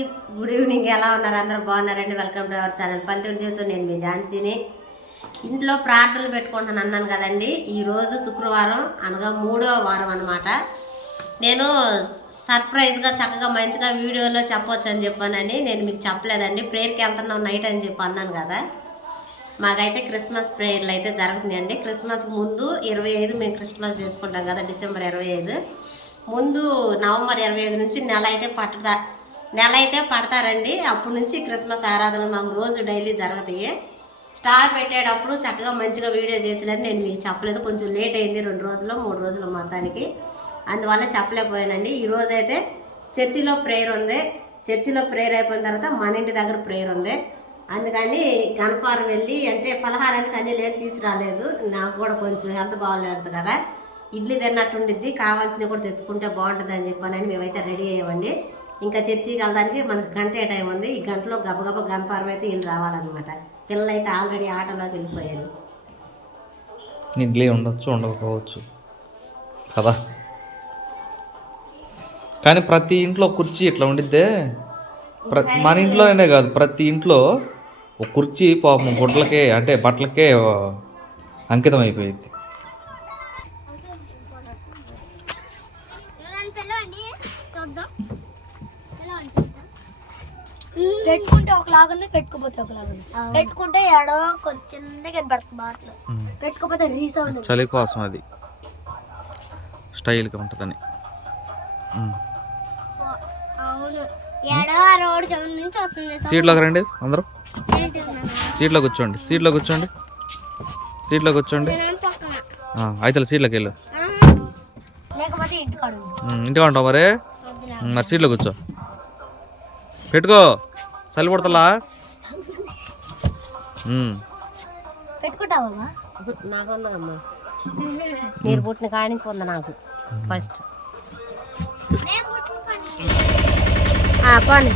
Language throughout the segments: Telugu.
అందరికీ గుడ్ ఈవినింగ్. ఎలా ఉన్నారు? అందరూ బాగున్నారండి. Welcome to our channel. పల్లెటూరు జీవితం. నేను మీ ఝాన్సీని. ఇంట్లో ప్రార్థనలు పెట్టుకుంటాను అన్నాను కదండి. ఈరోజు శుక్రవారం అనగా మూడో వారం అనమాట నేను సర్ప్రైజ్గా చక్కగా మంచిగా వీడియోలో చెప్పొచ్చు అని చెప్పానని నేను మీకు చెప్పలేదండి. ప్రేయర్కి వెళ్తున్నాం నైట్ అని చెప్పి అన్నాను కదా. మాకైతే క్రిస్మస్ ప్రేయర్లు అయితే జరుగుతున్నాయండి. క్రిస్మస్ ముందు ఇరవై ఐదు మేము క్రిస్మస్ చేసుకుంటాం కదా డిసెంబర్ ఇరవై ఐదు. ముందు నవంబర్ ఇరవై ఐదు నుంచి నెల అయితే పట్టుదా నెల అయితే పడతారండి. అప్పటి నుంచి క్రిస్మస్ ఆరాధన మాకు రోజు డైలీ జరుగుతాయి. స్టార్ పెట్టేటప్పుడు చక్కగా మంచిగా వీడియో చేసినని నేను మీకు చెప్పలేదు. కొంచెం లేట్ అయింది రెండు రోజులు మూడు రోజులు మొత్తానికి. అందువల్ల చెప్పలేకపోయానండి. ఈరోజు అయితే చర్చిలో ప్రేయర్ ఉంది. చర్చిలో ప్రేయర్ అయిపోయిన తర్వాత మన ఇంటి దగ్గర ప్రేయర్ ఉంది. అందుకని గణపారం వెళ్ళి అంటే పలహారానికి అన్నీ లేదు తీసుకురాలేదు. నాకు కూడా కొంచెం హెల్త్ బాగాలేదు కదా. ఇడ్లీ తిన్నట్టు ఉండిద్ది. కావాల్సినవి కూడా తెచ్చుకుంటే బాగుంటుంది అని చెప్పానని మేమైతే రెడీ అయ్యామండి. ఇంకా చర్చికి వెళ్ళడానికి మనకు గంట టైం ఉంది. ఈ గంటలో గబగబ గణపారం అయితే వీళ్ళు రావాలన్నమాట. పిల్లలు అయితే ఆల్రెడీ ఆటోలోకి వెళ్ళిపోయారు. ఇడ్లీ ఉండొచ్చు ఉండకపోవచ్చు. కదా? కానీ ప్రతి ఇంట్లో కుర్చీ ఇట్లా ఉండిద్దే? ప్ర మన ఇంట్లోనే కాదు ప్రతి ఇంట్లో ఒక కుర్చీ పాపం గుడ్లకే అంటే బట్టలకే అంకితం అయిపోయింది పెట్టుకుంటే ఒకలాగుంది పెట్టుకోపోతే ఒకలాగుంది పెట్టుకుంటే ఎడో కొంచెం కనపడుతుంది బాటలు పెట్టుకోపోతే రీసౌండ్. చలి కోసం అది. స్టైల్గా ఉంటుందని. అవును. ఎడో ఆ రోడ్ నుంచి వస్తుంది సీట్లోకి రండి అందరూ? సీట్లో కూర్చోండి. సీట్లో కూర్చోండి. సీట్లో కూర్చోండి. నేను పక్కన. ఆ, అయితే సీట్లోకి వెళ్ళు. ఇంటికి ఉంటావు మరి? మరి సీట్లో కూర్చో. పెట్టుకో. చలి పెట్టుకుంటావా నాకు ఉన్నదమ్మా. మీరు పుట్టిన కాడించి ఉంది నాకు ఫస్ట్ పోనీ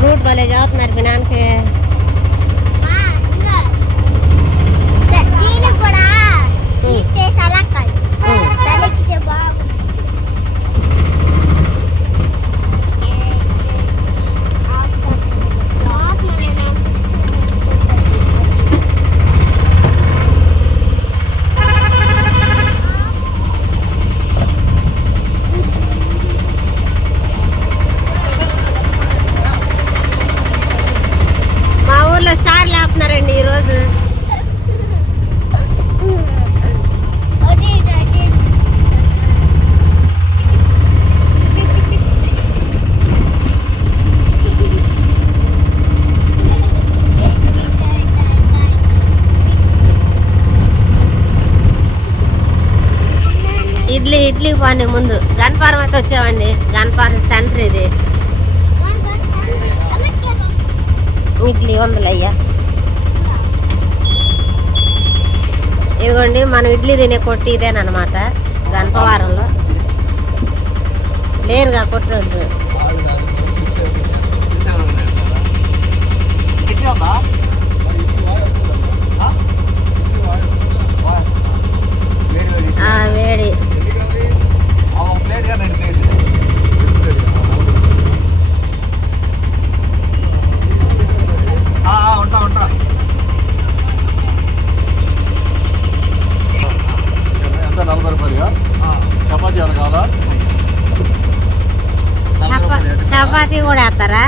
రూట్ భలే చదువుతున్నారు వినానికి దీనికి కూడా తీస్తే సలక్కాలి సలక్కితే బాగుంది మా ఊర్లో స్టార్ లేపుతున్నారండి ఈరోజు అటు ఇటు అటు ఇటు. ఇడ్లీ పాని ముందు గన్పారం అయితే వచ్చామండి గన్పారం సెంటర్ ఇది. ఇడ్లీ వందలయ్యా ఇదిగోండి మనం ఇడ్లీ తినే కొట్టి ఇదేనమాట గణపవారంలో లేరుగా కొట్టొద్దు ఆ, వేడి ఉంటా ఉంటా ఎంత నలభై రూపాయలుగా చపాతీ అని కాదా చపా చపాతీ కూడా వేస్తారా?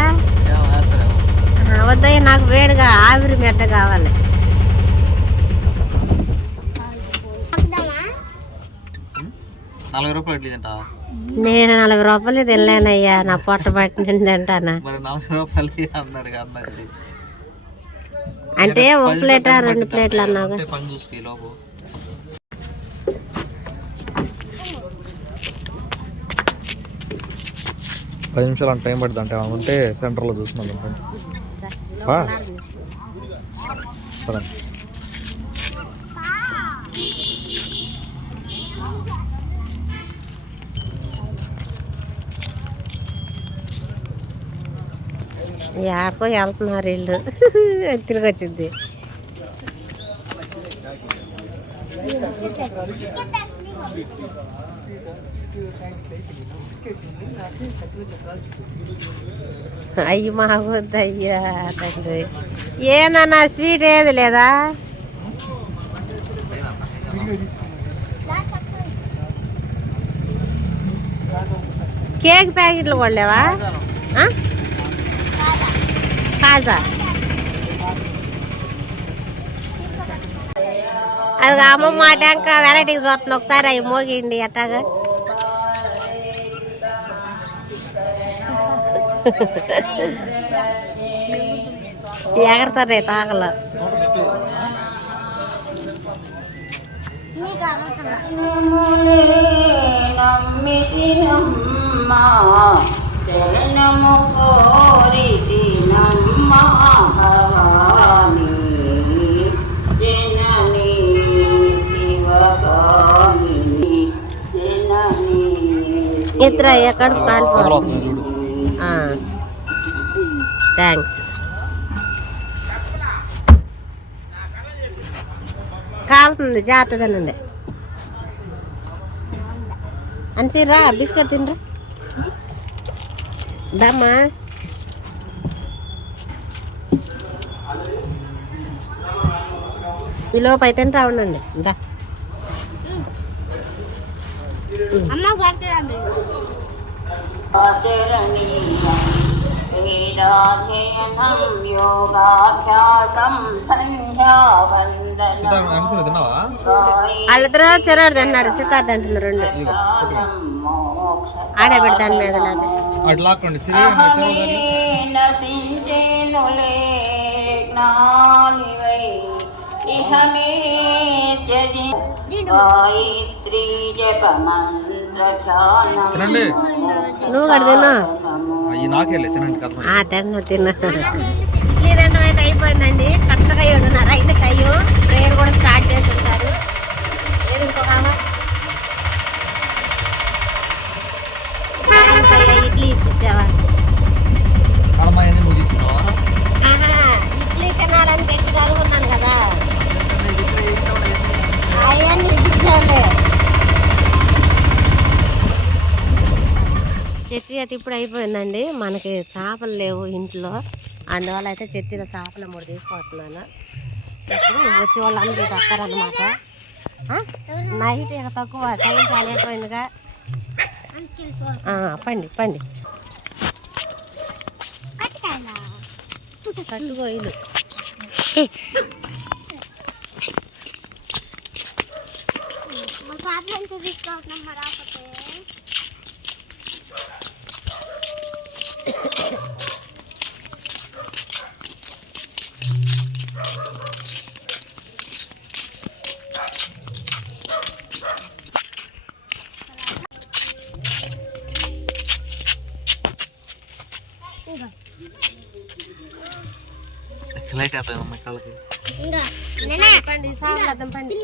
వద్దయ్య నాకు వేడిగా ఆవిరి మెద్ద కావాలి. ఆపుదామా? నలభై రూపాయలు ఇడ్లీ తింటా నేను నలభై రూపాయలు తినలేనయ్యా నా పొట్ట పట్టిన తింటానా? మరి నలభై రూపాయలకి అన్నాడు అన్నది అంటే ఒక ప్లేటా రెండు ప్లేట్లు అన్నావు అంటే పని చూసుకో ఈ లోపు పది నిమిషాలు అంత టైం పడుతుంది అంటే ఉంటే సెంటర్లో చూస్తున్నాను అనుకోండి సరే. ఎక్కడికో వెళ్తున్నారు వీళ్ళు. తిరిగి వచ్చింది. Thank you. అయ్యి మా వద్దయ్యా తండ్రి. ఏందన్నా స్వీట్ ఏది లేదా? కేక్ ప్యాకెట్లు కొడలేవా కాజా. అది అమ్మమ్మ ట్యాంక వెరైటీకి చూస్తుంది ఒకసారి అవి మోగిండి అట్టాగా. ఎగరతారే తాగల. నీకు అనవసరం నమ్మితినమ్మా భవాని జనని శివగామిని జనని ఇద్దరు ఎక్కడ కాలిపోవాలి థ్యాంక్స్ కాలుతుంది జాగ్రత్తగానండి. అన్సీరా బిస్కెట్ తినరా. దమ్మా. ఈ లోపు అయితే రావండి దా. అమ్మ పడుతుందండి వేదాధ్యయనం యోగాభ్యాసం వాళ్ళిద్దరూ చెరోడు తిన్నారు సిద్ధార్థ అంటున్నారు రెండు. ఆడబెడి దాని మీద లేదా అటు లాక్కోండి సిరి నశించేనులే జ్ఞానివై ఇహమే త్యజి. గాయత్రీ జప మంత్ర తినండి. నువ్వు కూడా తిను. అవి నాకేలే తినండి ఆ తిన్న తిన్న లేదంటే అయితే అయిపోయిందండి. కరెక్ట్గా ఏడున్నర అయితే కయ్యు. ప్రేయర్ కూడా స్టార్ట్ చేసి అటు ఇప్పుడు అయిపోయిందండి. మనకి చేపలు లేవు ఇంట్లో. అందువల్ల అయితే చర్చిన చేపలు మూడు తీసుకొస్తున్నాను. ఇప్పుడు వచ్చే వాళ్ళందరూ ఇటు నైట్ ఇక తక్కువ టైం చాలా అయిపోయిందిగా పండి పండి. కట్టుకో తీసుకుంటున్నాం మరి రాకపోతే లైట్ అవుతాయి అమ్మాయి కళ్ళకి ఇంకా నేనే పండి సాగలద్దం పండి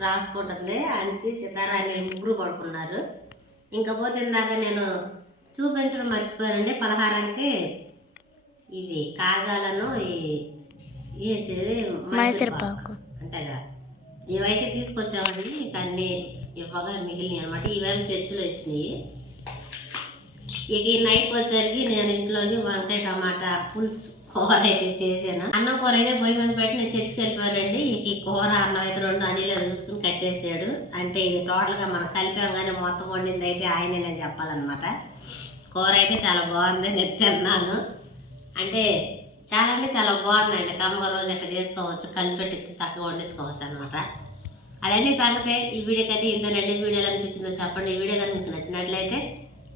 రాసుకుంటుంది అన్సి సితారాని ముగ్గురు పడుకున్నారు. ఇంకా పోతే ఇందాక నేను చూపించడం మర్చిపోయానండి. పలహారానికి ఇవి కాజాలను ఈ వేసేది మైసూర్ పాకు. అంతేగా. ఇవైతే తీసుకొచ్చామండి ఇక అన్నీ ఇవ్వగా మిగిలినాయి అనమాట ఇవేమో చర్చిలో ఇచ్చినాయి. ఇక ఈ నైట్ వచ్చేసరికి నేను ఇంట్లోకి వంకాయ టమాటా పులుసు కూర అయితే చేశాను. అన్నం కూర అయితే పొయ్యి మీద పెట్టి నేను చర్చికి వెళ్ళిపోయానండి. ఇక ఈ కూర అన్నం అయితే రెండు అనిలో చూసుకుని కట్టేసాడు అంటే ఇది టోటల్గా మనం కలిపాం కానీ మొత్తం వండింది అయితే ఆయనే నేను చెప్పాలన్నమాట. కూర అయితే చాలా బాగుంది నేను తిన్నాను. అంటే చాలా అంటే చాలా బాగుందండి. కమ్మగా రోజు ఎట్లా చేసుకోవచ్చు కలిపెట్టి చక్కగా వండించుకోవచ్చు అనమాట అదండి సంగతే. ఈ వీడియోకి అయితే ఇంతనండి. వీడియోలు అనిపించిందో చెప్పండి. ఈ వీడియో కనుక మీకు నచ్చినట్లయితే